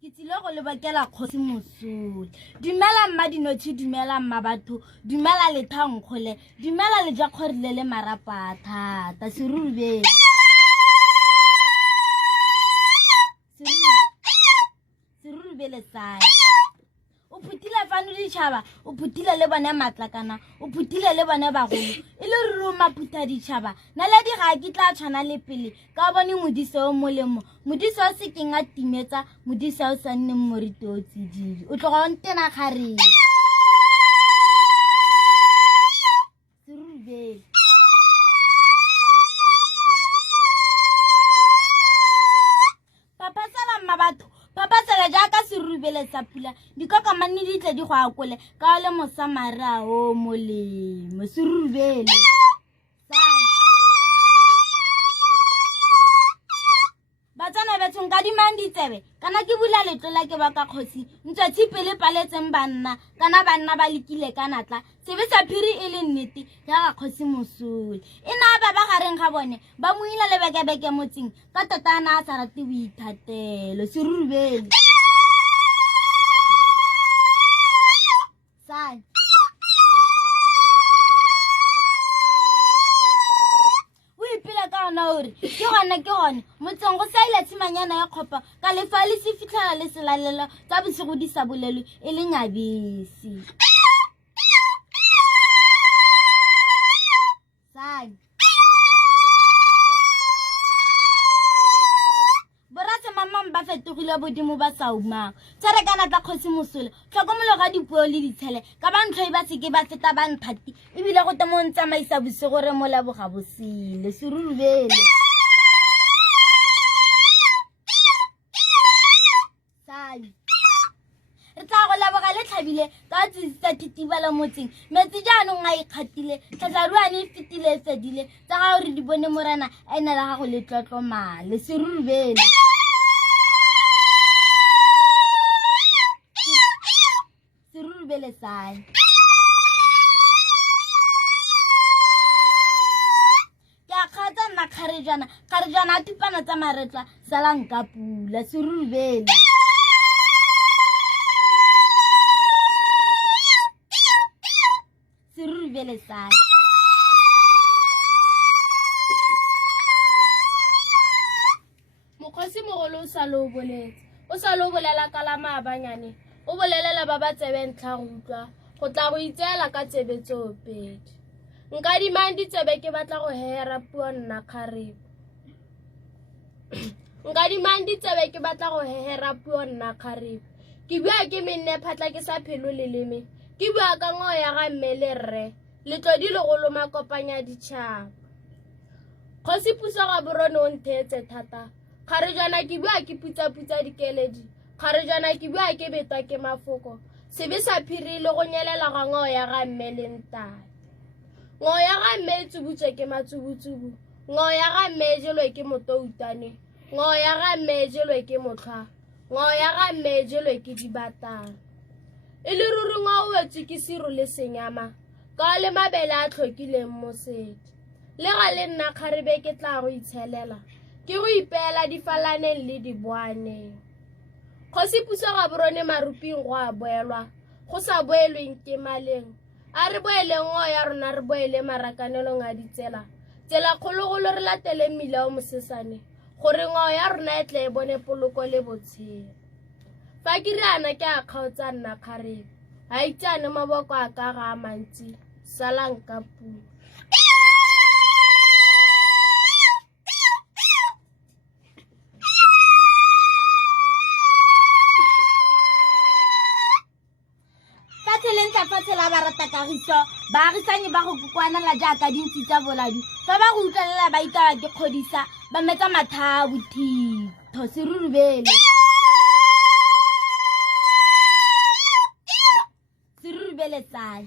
Ke tsile go le bakela kgosi mosole. Dumela mma dinotshe, dumela mma batho, dumela le thankgole, dumela le ja kgorile le marapa thata. Serurubele. Serurubele sai. O phutile fano ditšhaba, o phutile le bone matlakana, o phutile le bone bagolo. E le ruri o maphuta ditšhaba. Naledi ga ke tla tshwana le pele ka bone modise o molemo. Modise o se keng a timetsa, modise o sa nneng moriti o tsididi. O tloga o ntena kgareng. Serurubele. Papa sala mma batho. Papa sala jaaka serurubele sa pula dikokomane di tle di go akole ka le mosamara o molemo. Serurubele batsana ba tsong ka dimandi tsebe kana ke bula letlola ke ba ka kgosi ntse tshipele paletseng banna kana banna ba lekile ka natla sebe sa phiri e le nnete ya ga kgosi mosole ena ba ba gareng ga bone ba moila le bekebeke motsing ka totana a sa rate boithatelo. Serurubele sai ke gone motseng go saile tshimanyana ya kgopa ka lefa le se fitlhela le selalelo tsa bosigo di sa bolelwe e le nyabesi. Boratse mamang ba fetogile bodimo ba sa umang tshware kana tla kgosi mosole tlhokomelo ga dipuo le ditshele ka bantlhoi ba seke ba feta ba nthati ebile go temong tsamaisa bosigo re mo leboga bosile. Serurubele re tla go leboga le tlhabile ka tsitsa titibala motseng metsi jaanong a ikgatile tlhatlaruane e fetile e fedile tsa ga gore di bone morena a ena la gago le tlotlomale. Serurubele serurubele sai ke a kgatsa nna kgarejana a thupana tsa maretla salang ka pula. Serurubele serurubele sai mokgosi mogolo o sa lo bolela ka la maabanyane o bolelela ba ba tsebeng tlha go utlwa go tla go itseela ka tsebetsopedi nka dimang ditsebe ke batla go hehera puo nna kgarebe nka dimang ditsebe ke batla go hehera puo nna kgarebe ke bua ke menne phatla ke sa phelo leleme ke bua ka ngao ya ga mme le rre letlodi legolo makopanya ditšhaba kgosi puso ga borone o ntheetse thata kgarejana ke bua ke putsa dikeledi kgarejana ke bua ke betwa ke mafoko sebe sa phiri le go nyelela ga ngao ya ga mme le ntate ngao ya ga mme e tsubutswe ke matsubutsubu ngao ya ga mme e jelwe ke motoutane ngao ya ga mme e jelwe ke motlhwa ngao ya ga mme e jelwe ke dibatana e le ruri ngao wetswe ke siro le senyama ka le mabele a tlhokileng mosedi le ga le nna kgarebe ke tla go itshelela ke go ipeela difalaneng le diboaneng kgosi puso ga borone maruping go a boelwa go sa boelweng ke maleng a re boeleng ngao ya rona re boele marakanelong a ditsela tsela kgologolo re latele mmila o mosesane gore ngao ya rona e tle e bone poloko le botshelo fa ke riana ke a kgaotsa nna kgarebe a itsane maboko a ka ga a mantsi salang ka puo fatsela ba rata kagiso baagisanye ba go kukwanela jaaka dintsi tsa boladu fa ba go utlwelela ba ikala ke kgodisa ba metsa matha a bothitho. Serurubele sai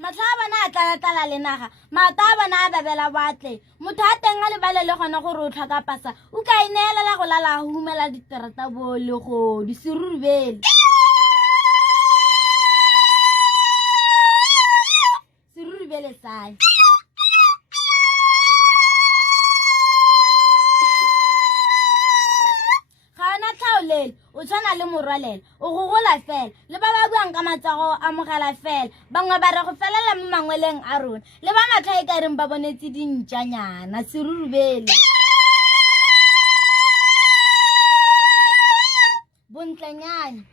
matlha a bona a tlalatala le naga maoto a bona a babela boatle motho a teng a lebale le gona gore o tlhoka pasa o ka ineelela go lala a humela diterata bo le godi. Serurubele sai na le morwalela o go gola fela le ba ba buang ka matsago a mogala fela bangwe ba re go felela mo mangweleng a rona le ba matlha e ka reng ba bonetse dintšanyana serurubele bontlenyane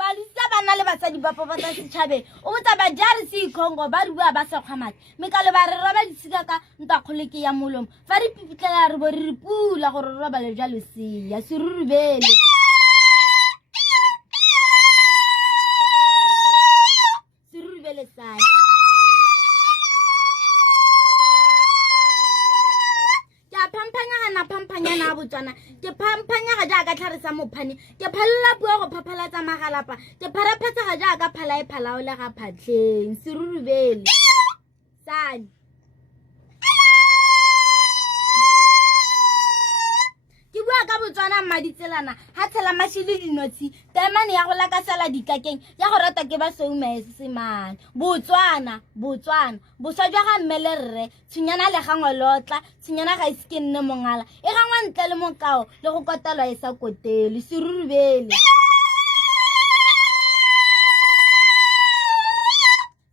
wa lisa bana le basadi ba popota setšhabeng o botsa ba jare se ikhongo ba re bua ba sa kgwamata mekalo ba re roba disika ka ntakgole ke ya molomo fa re pipitlela re bo re pula gore roba le jalo seya serurubele serurubele sai pampanya na botswana ke pampanya ga jaaka tlhare sa mophane ke phalela bua go phaphalatsa magalapa ke pharaphatsa ga jaaka phala e phalao le ga phatlheng serurubele sane ke bua ka botswana mmaditselana ha tshela mashile dinotshi taemane ya go lakasala dikakeng ya go rata ke ba soumesemane botswana boswa jwa ga mmele rre tshunyana le gangwe lotla tshunyana ga ise ke nne mongala e gangwa ntle le mokao le go kotelwa e sa kotele serurubele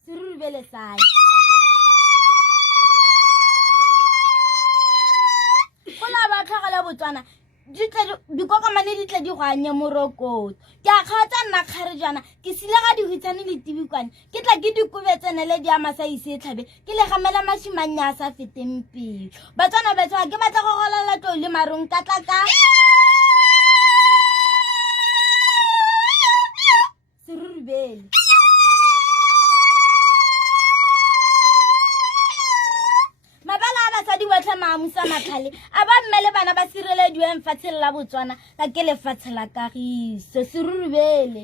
serurubele sai ba tlhagela botswana dikokomane di tla di go anye morokotso ke a kgatsa nna kgare jana ke sile ga dihwitsane le tibikwane ke tla ke dikobetsenele di ama sa ise e tlhabe ke le gamela mašimanya a sa feteng pelo batswana betso ga ke batla go golela tlou le marong ka tla ka serurubele botlhe maamusa matlhale a ba mmele bana ba sirelediweng fatshe la botswana ka ke lefatshe la kagiso serurubele